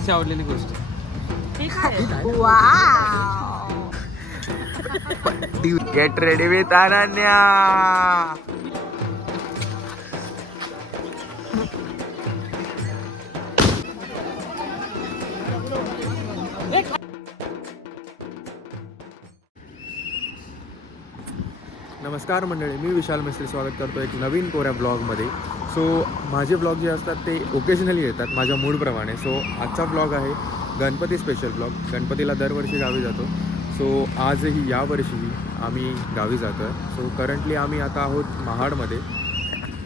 जास्त आवडलेली गोष्ट. Gate ready with Ananya. नमस्कार मंडळी, मी विशाल मिस्त्री स्वागत करतो एक नवीन कोऱ्या ब्लॉगमध्ये. सो माझे ब्लॉग जे असतात ते ओकेजनली येतात माझ्या मूडप्रमाणे. सो आजचा ब्लॉग आहे गणपती स्पेशल ब्लॉग. गणपतीला दरवर्षी गावी जातो. सो आजही यावर्षीही आम्ही गावी जातो आहे. सो करंटली आम्ही आता आहोत महाडमध्ये.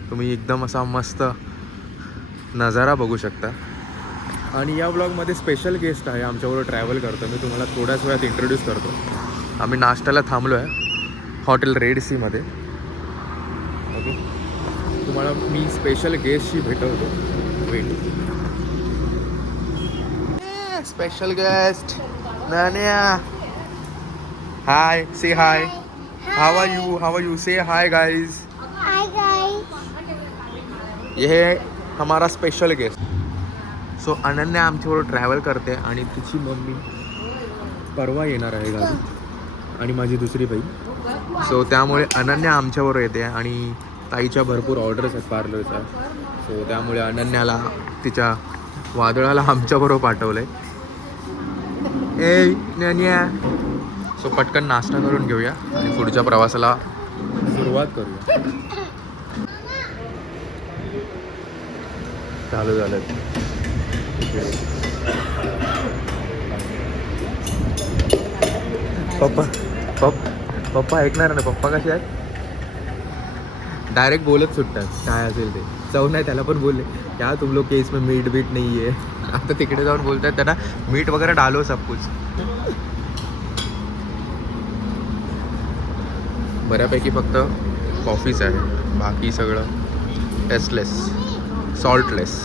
तुम्ही एकदम असा मस्त नजारा बघू शकता. आणि या ब्लॉगमध्ये स्पेशल गेस्ट आहे, आमच्याबरोबर ट्रॅव्हल करतो. मी तुम्हाला थोड्याच वेळात इंट्रोड्यूस करतो. आम्ही नाश्त्याला थांबलो आहे हॉटेल रेड सीमध्ये. ओके, तुम्हाला मी स्पेशल गेस्टशी भेटवतो. वेट, स्पेशल गेस्ट नान्या. Hi, say hi. How are you say hi guys. Hi guys. ये है हमारा स्पेशल गेस्ट. सो अनन्या आमच्याबरोबर ट्रॅव्हल करते आणि तिची मम्मी परवा येणार आहे गावी आणि माझी दुसरी बहीण. सो त्यामुळे अनन्या आमच्याबरोबर येते आणि ताईच्या भरपूर ऑर्डर्स आहेत पार्लरच्या. सो त्यामुळे अनन्याला तिच्या वादळाला आमच्याबरोबर पाठवलं आहे. ए नन्या. सो पटकन नाश्ता करून घेऊया आणि पुढच्या प्रवासाला सुरुवात करूया. चालू झालं. पप्पा ऐकणार ना. पप्पा कसे आहेत, डायरेक्ट बोलत सुटतात काय असेल ते. चव नाही त्याला पण बोलले क्या तुम लोग केस में मीठ बीट नाही आहे. आता तिकडे जाऊन बोलतात त्यांना मीठ वगैरे डालो सब कुछ. बऱ्यापैकी फक्त कॉफीच आहे, बाकी सगळं टेस्टलेस, सॉल्टलेस.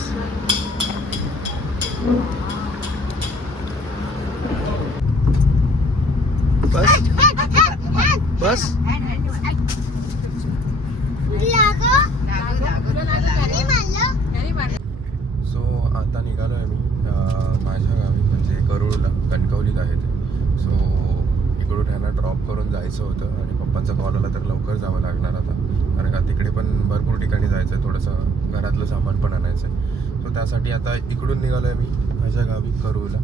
बस बस. सो आता निघालो आहे मी माझ्या गावी, म्हणजे करूळला, कणकवलीत आहे ते. सो इकडून ह्यांना ड्रॉप करून जायचं होतं आणि पप्पांचा कॉल आला तर लवकर जावं लागणार आता, कारण का तिकडे पण भरपूर ठिकाणी जायचं आहे, थोडंसं घरातलं सामान पण आणायचं आहे. सो त्यासाठी आता इकडून निघालो आहे मी माझ्या गावी करूळला.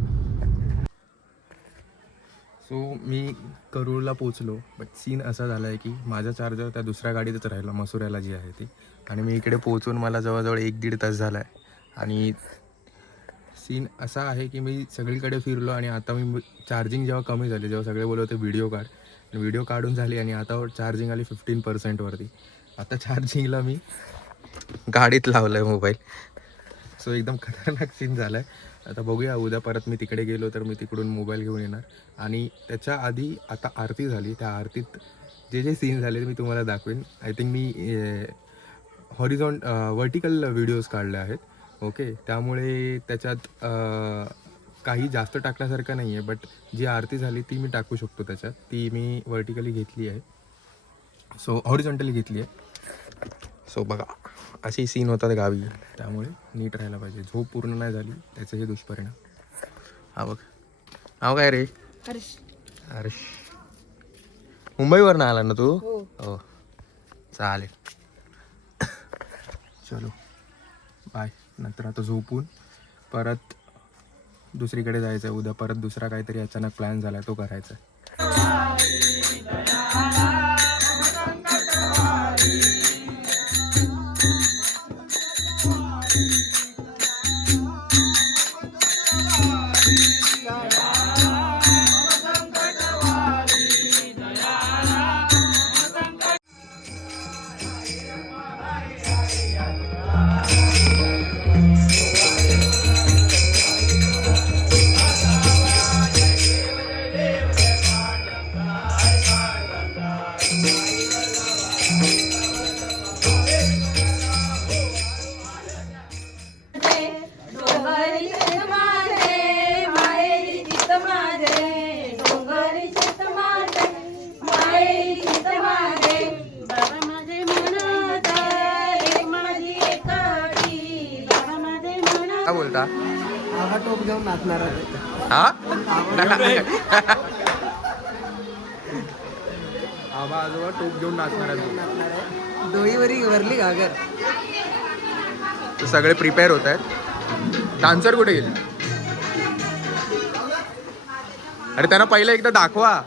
सो मी करूळला पोचलो, बट सीन असा झाला आहे की माझा चार्जर त्या दुसऱ्या गाडीतच राहिला, मसुऱ्याला जी आहे ती. आणि मी इकडे पोचून मला जवळजवळ 1-1.5 तास झाला आहे. आणि सीन असा आहे की मी सगळीकडे फिरलो आणि आता मी चार्जिंग जेव्हा कमी झाली, जेव्हा सगळे बोलत होते व्हिडिओ काढून झाली आणि आता चार्जिंग आली 15%वरती. आता चार्जिंगला मी गाडीत लावलं आहे मोबाईल. सो एकदम खतरनाक सीन झाला आहे. आता बघूया, उद्या परत मी तिकडे गेलो तर मी तिकडून मोबाईल घेऊन येणार. आणि त्याच्या आधी आता आरती झाली, त्या आरतीत जे सीन झाले मी तुम्हाला दाखवेन. I think me vertical videos काढले आहेत. ओके, त्यामुळे त्याच्यात काही जास्त टाकण्यासारखं नाही आहे, बट जी आरती झाली ती मी टाकू शकतो त्याच्यात. ती मी वर्टिकली घेतली आहे, सो हॉरिझॉन्टली घेतली आहे. सो बघा, अशी सीन होतात गावी, त्यामुळे नीट राहायला पाहिजे. झोप पूर्ण नाही झाली त्याचे हे दुष्परिणाम. हा बघ, नाव काय रे? हर्ष. मुंबईवरनं आला ना तू? हो, चालेल. चलो बाय. नंतर आता झोपून परत दुसरीकडे जायचं आहे. उद्या परत दुसरा काहीतरी अचानक प्लॅन झाला तो करायचा आहे. काय बोलता? आबा टोप घेऊन नाचणार आहे. हा आबा आजोबा टोप घेऊन नाचणार आहेत. डोईवरी वरली घागर. तर सगळे प्रिपेअर होत आहेत. डान्सर कुठे गेले? अरे त्यांना पहिलं एकदा दाखवा.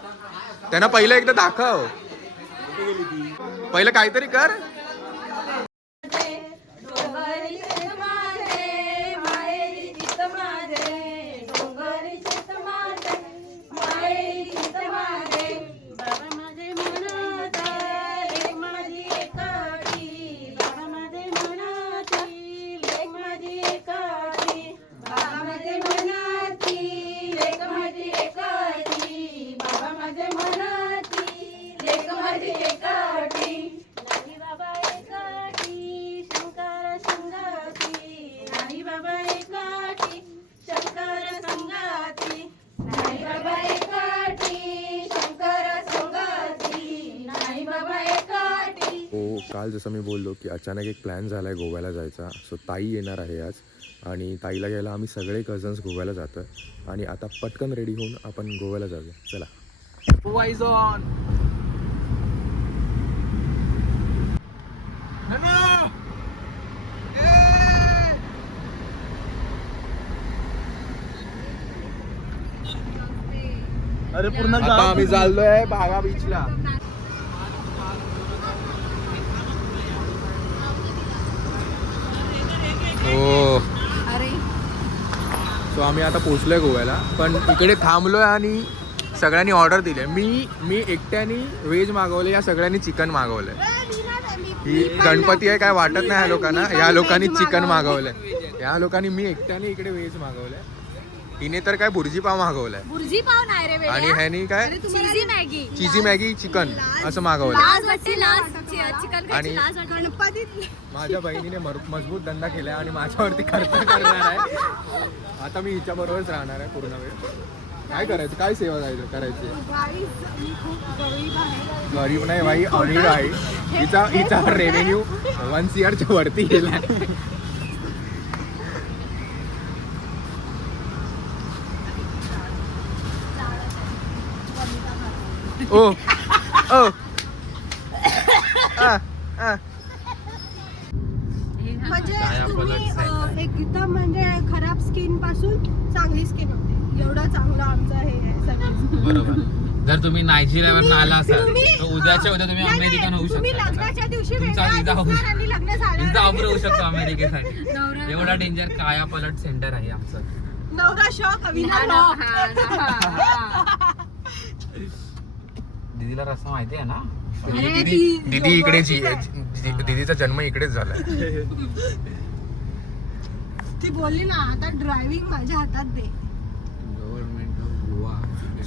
त्यांना पहिलं एकदा दाखव. पहिलं काहीतरी कर. काल जसं मी बोललो की अचानक एक प्लॅन झाला आहे गोव्याला जायचा. सो ताई येणार आहे आज आणि ताईला घ्यायला आम्ही सगळे कझन्स गोव्याला जातो आहे. आणि आता पटकन रेडी होऊन आपण गोव्याला जाऊया. चला. अरे पूर्ण आता आम्ही चाललोय बागा बीचला. हो सो आम्ही आता पोचलोय गोव्याला. पण इकडे थांबलोय आणि सगळ्यांनी ऑर्डर दिली. मी एकट्याने व्हेज मागवले, या सगळ्यांनी चिकन मागवलंय. ही गणपती आहे काय वाटत नाही ह्या लोकांना. या लोकांनी चिकन मागवलंय. या लोकांनी मी एकट्याने इकडे व्हेज मागवलंय. हिने तर काय भुर्जी पाव मागवलाय. भुर्जी पाव नाही रे आणि ह्यानी काय चीजी मॅगी. चीजी मॅगी चिकन असं मागवलंय. आणि माझ्या बहिणीने मजबूत धंदा केलाय आणि माझ्यावरती खर्च करणार आहे. आता मी हिच्या बरोबरच राहणार आहे पूर्ण वेळ. काय करायचं, काय सेवा करायची? गरीब नाही भाई, अमीर आहे. हिचा रेव्हेन्यू 1 CR वरती गेलाय. ओ ओ म्हणजे तुम्ही एकदम म्हणजे खराब स्किन पासून चांगली स्किन होते. एवढा चांगला आमचा हे सर्विस. बरोबर. जर तुम्ही नायजेरियावरून आला असाल तर उद्याच्या उद्या तुम्ही अमेरिकन होऊ तुम्ही शकता. लग्नाच्या दिवशी तुमचा विजा होऊ शकतो. आणि लग्न झालं विजा ऑफर होऊ शकतो अमेरिकेसाठी. एवढा डेंजर काया पलट सेंटर आहे आमचं. नवरा शॉक अविना लॉक. दीदीला रस्ता माहिती आहे ना? दीदी इकडे दीदीचा जन्म इकडेच झालाय. ती बोलली ना आता ड्रायव्हिंग माझ्या हातात दे. Government of Goa.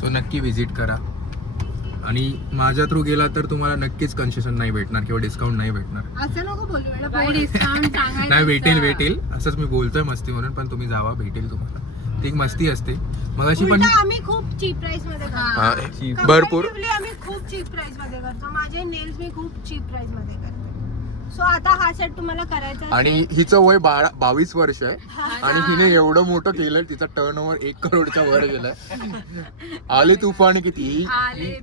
सो नक्की विजिट करा. आणि माझ्या थ्रू गेला तर तुम्हाला नक्कीच कन्सेशन नाही भेटणार किंवा डिस्काउंट नाही भेटणार. असं नको बोलू. डिस्काउंट नाही भेटेल असंच मी बोलतोय मस्ती म्हणून. पण तुम्ही जावा, भेटेल तुम्हाला. ती एक मस्ती असते. मग अशी पण आम्ही खूप चीप प्राइस मध्ये करतो. भरपूर आम्ही खूप चीप प्राइस मध्ये करतो. माझे नेल्स मी खूप चीप प्राइस मध्ये करतो. सो आता हा सेट तुम्हाला करायचा. आणि हिचं वय 22 वर्ष आहे आणि हिने एवढं मोठं केलं. तिचा टर्नओव्हर 1 करोडच्या वर गेलाय. आले तुफान किती,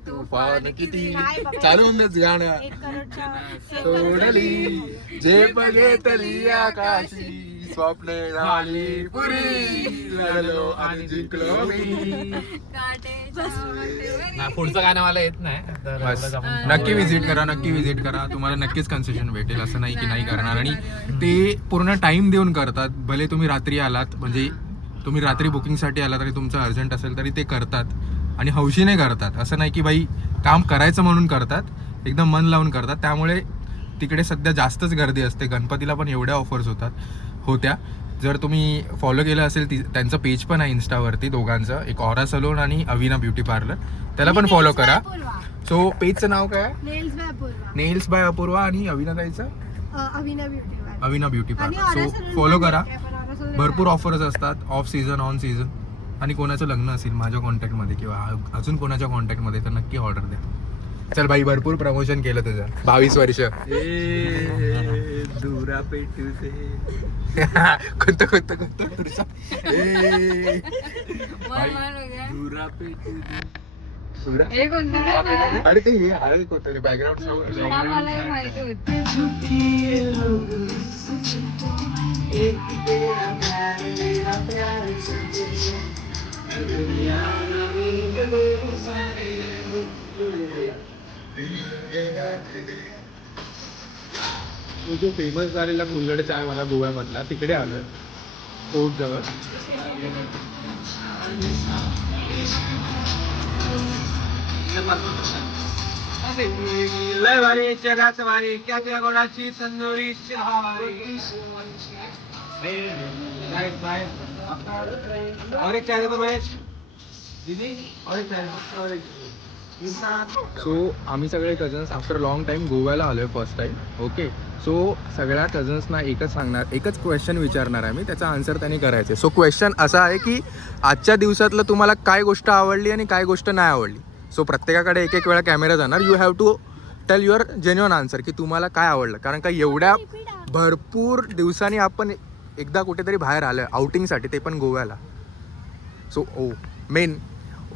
तुफान किती. चालू होऊनच गाणं. 1 करोडच्या सोडली जे बघेतली आकाशी, स्वप्ने झाली पुरी, लढलो आणि जिंकलो मी. पुढचं गाणं मला येत नाही. तर बस नक्की विजिट करा. तुम्हाला नक्कीच कन्सेशन भेटेल. असं नाही की नाही करणार. आणि ते पूर्ण टाइम देऊन करतात. भले तुम्ही रात्री आलात, म्हणजे तुम्ही रात्री बुकिंगसाठी आलात तरी तुमचं अर्जंट असेल तरी ते करतात. आणि हौशीने करतात. असं नाही की बाई काम करायचं म्हणून करतात. एकदम मन लावून करतात. त्यामुळे तिकडे सध्या जास्तच गर्दी असते. गणपतीला पण एवढ्या ऑफर्स होत्या. जर तुम्ही फॉलो केलं असेल त्यांचं पेज पण आहे इन्स्टावरती दोघांचं, एक ऑरा सलून आणि अविना ब्युटी पार्लर. त्याला पण फॉलो करा. सो पेजचं नाव काय? नेल्स बाय अपूर्वा आणि अविना ताईचं अविना ब्युटी पार्लर. सो फॉलो करा. भरपूर ऑफर्स असतात ऑफ सीझन, ऑन सीझन. आणि कोणाचं लग्न असेल माझ्या कॉन्टॅक्टमध्ये किंवा अजून कोणाच्या कॉन्टॅक्टमध्ये तर नक्की ऑर्डर द्या. चल बाई, भरपूर प्रमोशन केलं तुझं. 22 वर्ष. दुरा पेटू दे. कोणतं तुरसा दुरा पेटू दे. सुरा अरे ते हे हळद कोणतं बॅकग्राऊंड जो फेमस झालेला कुल्हड चाय मला गोव्यामधला तिकडे आलोय कोट जवळ. लय भारी जगाचं भारी क्या गोडाची तंदुरी और एक चाय दो महेश दीदी और एक चाय. सो आम्ही सगळे कझन्स आफ्टर लॉंग टाईम गोव्याला आलो आहे फर्स्ट टाईम. ओके सो सगळ्या कझन्सना एकच क्वेश्चन विचारणार आहे मी, त्याचा आन्सर त्यांनी करायचं. सो क्वेश्चन असा आहे की आजच्या दिवसातलं तुम्हाला काय गोष्ट आवडली आणि काय गोष्ट नाही आवडली. सो प्रत्येकाकडे एक वेळा कॅमेरा जाणार. You have to tell your genuine answer की तुम्हाला काय आवडलं. कारण का एवढ्या भरपूर दिवसांनी आपण एकदा कुठेतरी बाहेर आलो आहे आउटिंगसाठी, ते पण गोव्याला. सो मेन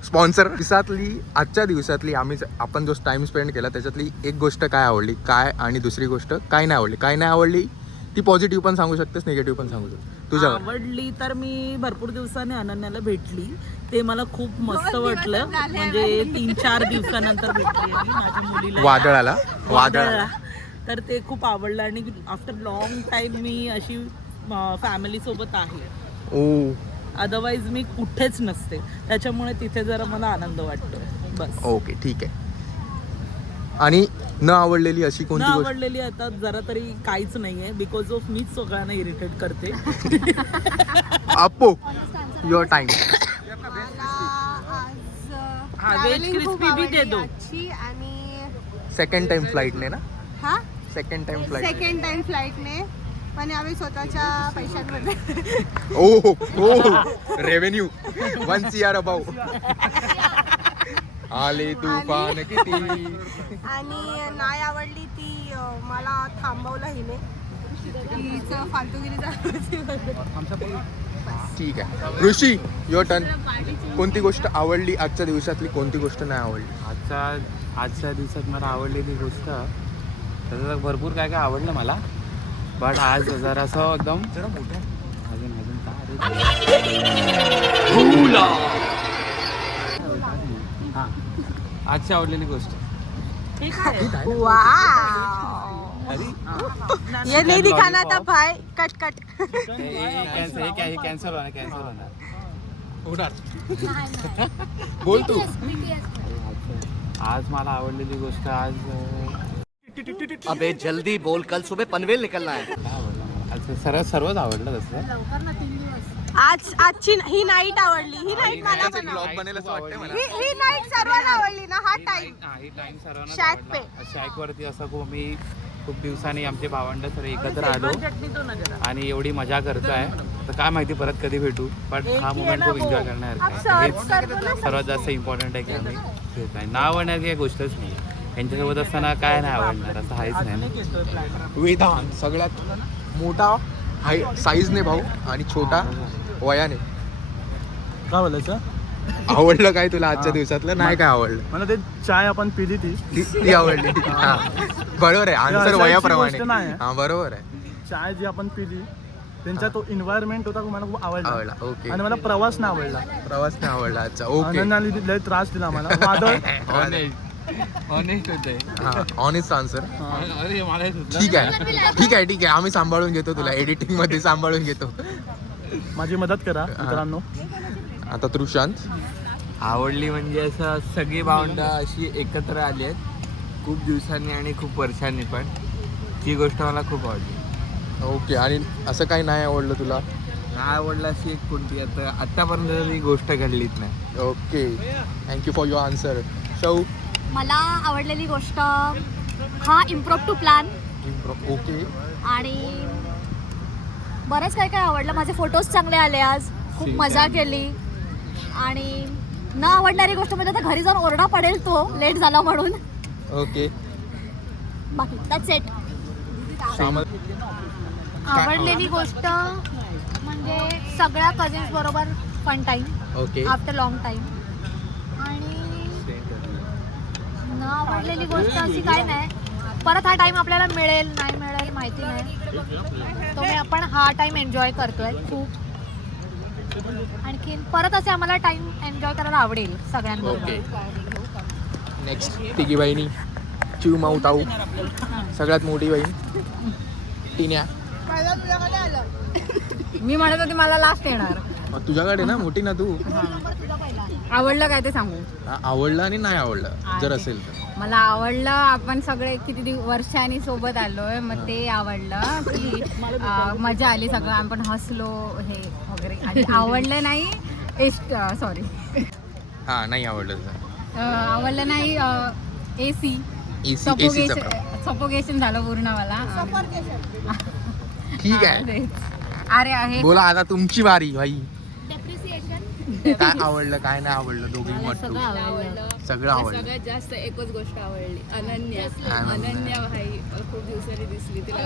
स्पॉन्सर आजच्या दिवसातली आपण जो टाइम स्पेंड केला त्याच्यातली एक गोष्ट काय आवडली काय आणि दुसरी गोष्ट काय नाही आवडली. काय नाही आवडली ती पॉझिटिव्ह पण सांगू शकतेस, निगेटिव्ह पण सांगू शकतेस. तुझ्या आवडली तर मी भरपूर दिवसांनी अनन्याला भेटली, ते मला खूप मस्त वाटलं. म्हणजे 3-4 दिवसानंतर भेटली मी माझ्या मुलीला वादळाला. तर ते खूप आवडलं आणि आफ्टर लॉंग टाइम मी अशी फॅमिली सोबत आहे. ओ अदरवाईज मी कुठेच नसते, त्याच्यामुळे तिथे जरा मला आनंद वाटतोय बस. ओके ठीक आहे. आणि न आवडलेली अशी न कोणती गोष्ट? आवडलेली आता जरा तरी काहीच नाहीये, बिकॉज ऑफ मीच सगळ्यांना इरिटेट करते. आपो युअर टाइम. व्हेज क्रिस्पी भी दे दो. आणि सेकंड टाइम फ्लाईटने ना? हा सेकंड टाइम फ्लाईटने पण आम्ही स्वतःच्या पैशांमध्ये. ओ रेव्हेन्यू 1 CR अबाव आले तुफान किती. आणि नाही आवडली ती मला थांबवलं हिने, तिचं फालतूगिरी झाली. ठीक आहे. ऋषी युअर टर्न. कोणती गोष्ट आवडली आजच्या दिवसातली, कोणती गोष्ट नाही आवडली? आजच्या दिवसात मला आवडलेली गोष्ट तसं भरपूर काय आवडलं मला, बट आज जरा असं एकदम अजून आजची आवडलेली गोष्ट ये नहीं दिखाना था भाई, कट कॅन्सल होणार. बोल तू. आज मला आवडलेली गोष्ट अबे जल्दी बोल, कल सुबह पनवेल निकलना है. सर्वच आवडलं तसं. आजची ही नाईट आवडली. ही नाईट मला पण ब्लॉग बनेल असं वाटतंय मला. ही नाईट सर्वांना आवडली ना. हा टाइम ही टाइम सर्वांना शॅक पे. शॅकवरती असं खूप दिवसांनी आमचे भावंड सर्व एकत्र आलो आणि एवढी मजा करतोय. तर काय माहिती परत कधी भेटू, पण हा मोमेंट खूप एन्जॉय करण्यासारखा. सर्वात जास्त इम्पॉर्टंट आहे की आम्ही घेत आहे. नाव आवडण्याची काही गोष्टच नाही. यांच्यासोबत असताना काय नाही आवडणार असं आहेच नाही. वेदांत सगळ्यात मोठा साईजने भाऊ आणि छोटा वयाने. काय बोलायचं? आवडलं काय तुला आजच्या दिवसातलं? नाही काय आवडलं? मला ते चाय आपण पिली ती आवडली. हा बरोबर आहे. आन्सर वयाप्रमाणे. हा बरोबर आहे. चाय जी आपण पिली त्यांचा तो एन्व्हायरमेंट होता मला खूप आवडला. ओके. आणि मला प्रवास नाही आवडला. प्रवास नाही आवडला आजचा. ओके. आनंदाने लय त्रास दिला मला. वादळ ऑनेस्ट होतंय. Honest answer. अरे मला ठीक आहे. आम्ही सांभाळून घेतो तुला, एडिटिंग मध्ये सांभाळून घेतो. माझी मदत करा मित्रांनो. आता तृशांत. आवडली म्हणजे असं सगळी भावंड अशी एकत्र आली आहेत खूप दिवसांनी आणि खूप वर्षांनी, पण ती गोष्ट मला खूप आवडली. ओके. आणि असं काही नाही आवडलं तुला? नाही आवडलं अशी एक कोणती आतापर्यंत ही गोष्ट घडलीच नाही. Okay. Thank you for your answer. शौ. मला आवडलेली गोष्ट हा इम्प्रोव्ह टू प्लॅन. ओके. आणि बरंच काय आवडलं. माझे फोटोज चांगले आले आज, खूप मजा केली. आणि न आवडणारी गोष्ट म्हणजे आता घरी जाऊन ओरडा पडेल तो लेट झाला म्हणून. ओके. बाकी दॅट्स इट. आवडलेली गोष्ट म्हणजे सगळ्या कझिन्स बरोबर fun time okay after long time. आणि न आवडलेली गोष्ट अशी काय नाही, परत हा टाइम आपल्याला मिळेल नाही मिळेल माहिती नाही, तो आपण हा टाइम एन्जॉय करतोय खूप. आणखीन परत असे आम्हाला टाइम एन्जॉय करायला आवडेल सगळ्यांबरोबर. नेक्स्ट तिघी बहिणी, चिव माऊ ताऊ, सगळ्यात मोठी बहीण टिन्या. मी म्हणत होते मला लास्ट येणार. तुझ्याकडे ना मोठी ना तू. आवडलं काय ते सांगू? आवडलं आणि नाही आवडलं जर असेल तर. मला आवडलं, आपण सगळे किती वर्षांनी सोबत आलोय, मग ते आवडलं की मजा आली, सगळं आपण हसलो हे वगैरे. आणि आवडलं नाही सॉरी हा नाही आवडलं तुझं. आवडलं नाही AC सफोकेशन झालं पूर्ण मला. ठीक आहे, अरे आहे बोला आता तुमची बारी भाई. काय आवडलं काय नाही आवडलं दोघी वाटतो. सगळं आवडलं. सगळ्यात जास्त एकच गोष्ट आवडली, अनन्या. अनन्या भाई खूप दिवसांनी दिसली, तिला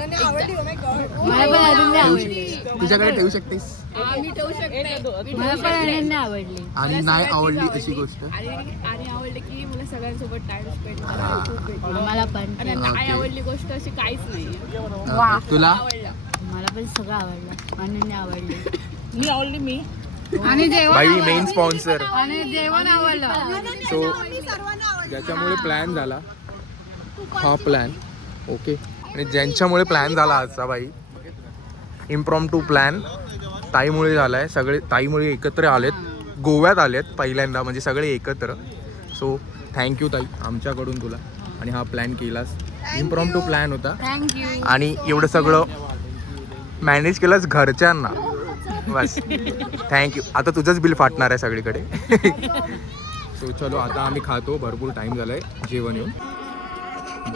मला पण अनन्या आवडली. तुझ्याकडे ठेवू शकतेस. आम्ही ठेवू शकते. मला पण अनन्या आवडली. आणि नाही आवडली अशी गोष्ट. आणि आवडलं की मला सगळ्यांसोबत टाइम स्पेंड करायला खूप भेटला. मला पण. आणि नाही आवडली गोष्ट अशी काहीच नाही. वा, तुला आवडलं. मला पण सगळं आवडलं. अनन्या आवडली. मी आवडली मी. आणि जेवण बाई मेन स्पॉन्सर. आणि जेवण आवडलं. सो ज्याच्यामुळे प्लॅन झाला हा प्लॅन ओके, आणि ज्यांच्यामुळे प्लॅन झाला आजचा बाई इम्प्रॉम्प्टू प्लॅन ताईमुळे झाला आहे. सगळे ताईमुळे एकत्र आलेत, गोव्यात आलेत पहिल्यांदा, म्हणजे सगळे एकत्र. सो थँक्यू ताई आमच्याकडून तुला, आणि हा प्लॅन केलास. इम्प्रॉम्प्टू प्लॅन होता थँक्यू. आणि एवढं सगळं मॅनेज केलंस घरच्यांना, बस थँक्यू. आता तुझंच बिल फाटणार आहे सगळीकडे. सो चलो आता आम्ही खातो, भरपूर टाइम झालाय जेवण येऊन.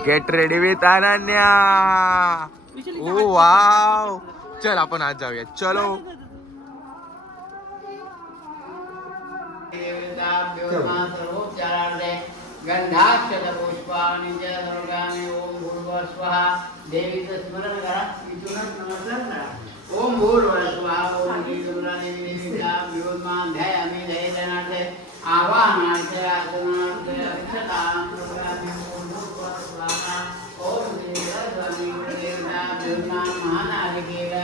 Get ready with Ananya. Oh wow, चल आपण आज जाऊया. चलो गंधाक्षत पुष्पाणि च दुर्गाणि ओम भूर्भुवः स्वहा. देवीचं स्मरण करा, इथूनच नमस्कार करा. ओम भूर्भुवः स्वहा. ओम ध्यायामि ध्येयजनार्थे आवाहनार्थे आसनार्थे अक्षतां प्रदामि. ओम भूर्भुवः स्वहा. ओम देवध्वनि देवता महानागिकेगा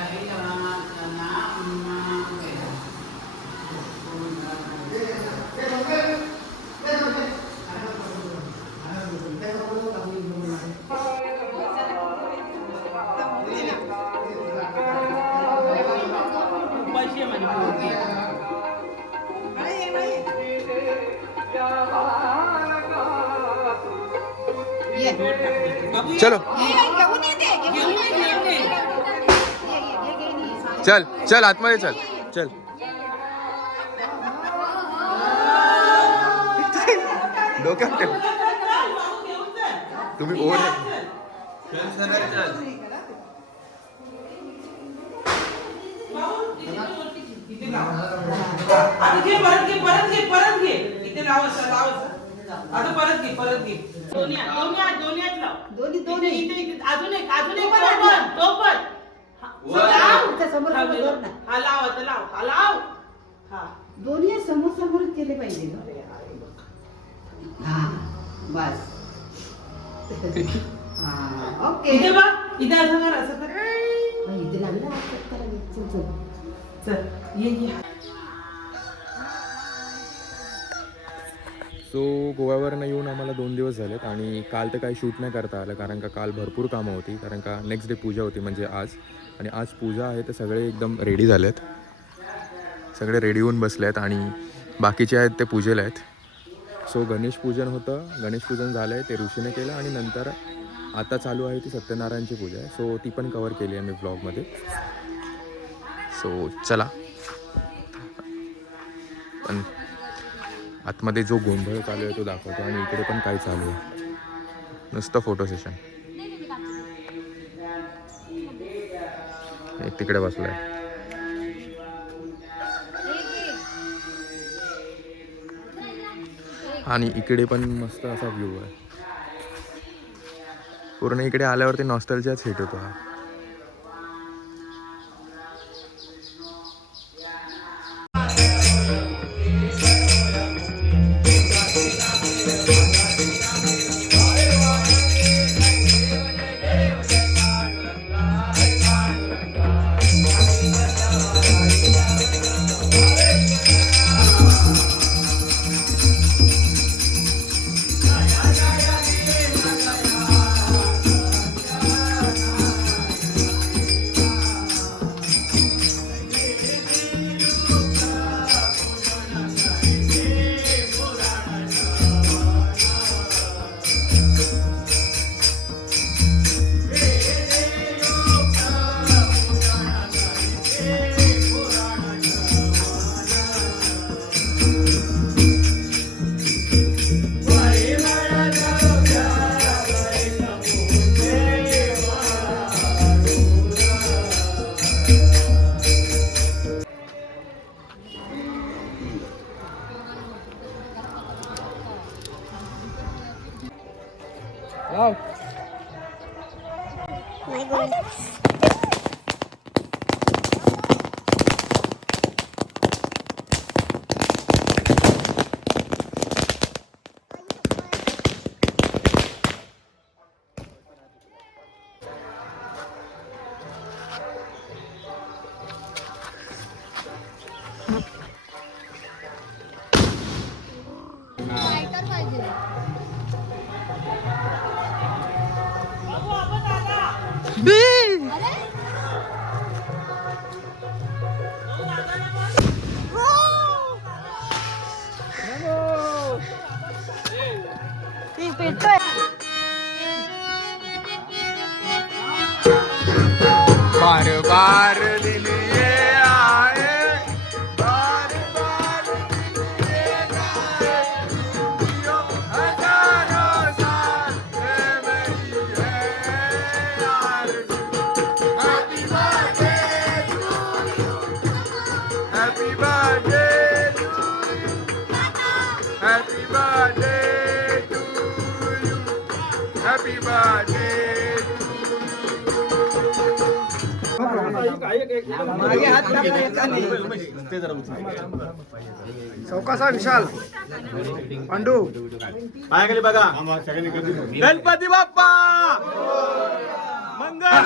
चलो चल चल आतमध्ये चल चल. डोक्यात ठेव तुम्ही ओढ. दोन्ही समोर समोरच केले पाहिजे. हा बस. ओके. इथे असं कर, असं कर. इथे लागलं चल ये. सो गोव्यावरनं येऊन आम्हाला 2 दिवस झालेत, आणि काल तर काही शूट नाही करता आलं, कारण का काल भरपूर कामं होती, कारण का नेक्स्ट डे पूजा होती म्हणजे आज. आणि आज पूजा आहे तर सगळे एकदम रेडी झालेत, सगळे रेडी होऊन बसले आहेत, आणि बाकीचे आहेत ते पूजेला आहेत. सो गणेश पूजन होतं, गणेश पूजन झालं आहे ते ऋषीने केलं, आणि नंतर आता चालू आहे ती सत्यनारायणची पूजा आहे. सो ती पण कवर केली आहे मी ब्लॉगमध्ये. सो चला, पण आतमध्ये जो गोंधळ चालू आहे तो दाखवतो, आणि इकडे पण काय चालू आहे, नुसतं फोटो सेशन. एक तिकडे बसलाय. आणि इकडे पण मस्त असा व्ह्यू आहे पूर्ण. इकडे आल्यावरती नॉस्टॅल्जियाच हिट होतो हा. बार बार दिल ये आए, बार बार दिल ये गाए, जियो हजारों साल ये मेरी है आरज़ू। Happy birthday to you, happy birthday to you, happy birthday to you, happy birthday. चौकासा विशाल पांडू पायाखाली बघा. गणपती बाप्पा मंगल.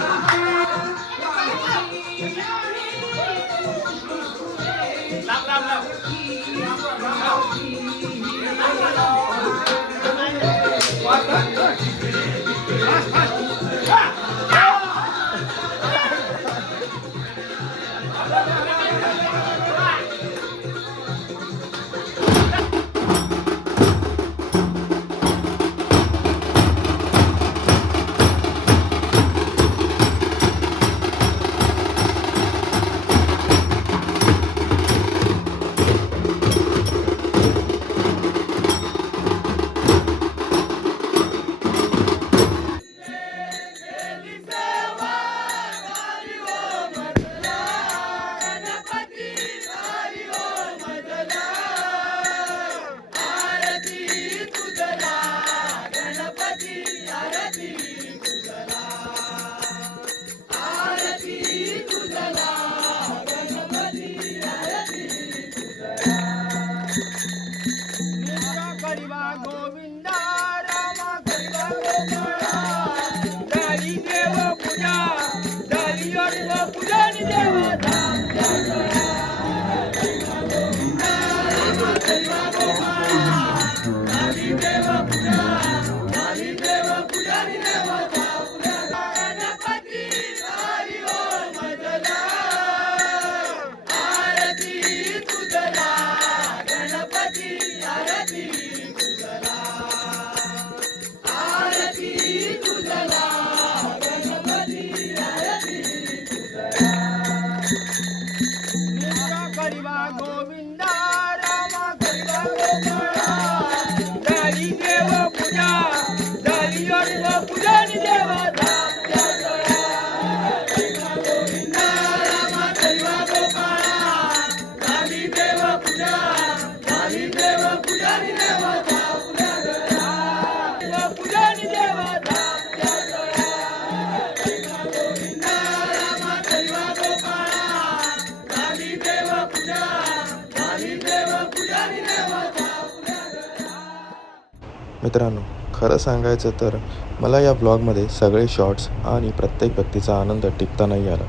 मित्रांनो, खरं सांगायचं तर मला या ब्लॉगमध्ये सगळे शॉर्ट्स आणि प्रत्येक व्यक्तीचा आनंद टिपता नाही आला,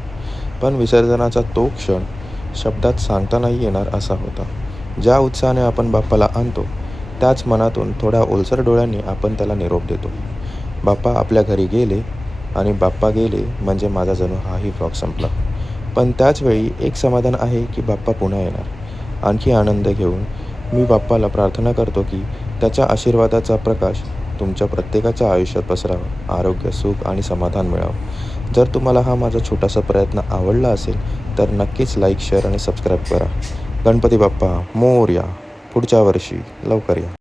पण विसर्जनाचा तो क्षण शब्दात सांगता नाही येणार असा होता. ज्या उत्साहाने आपण बाप्पाला आणतो त्याच मनातून थोड्या ओलसर डोळ्यांनी आपण त्याला निरोप देतो. बाप्पा आपल्या घरी गेले आणि बाप्पा गेले म्हणजे माझा जणू हाही ब्लॉग संपला. पण त्याचवेळी एक समाधान आहे की बाप्पा पुन्हा येणार. आणखी आनंद घेऊन मी बाप्पाला प्रार्थना करतो की त्याच्या आशीर्वादाचा प्रकाश तुमच्या प्रत्येकाच्या आयुष्यात पसरावा, आरोग्य, सुख आणि समाधान मिळावं. जर तुम्हाला हा माझा छोटासा प्रयत्न आवडला असेल तर नक्कीच लाईक, शेअर आणि सबस्क्राईब करा. गणपती बाप्पा मोरया. पुढच्या वर्षी लवकर या.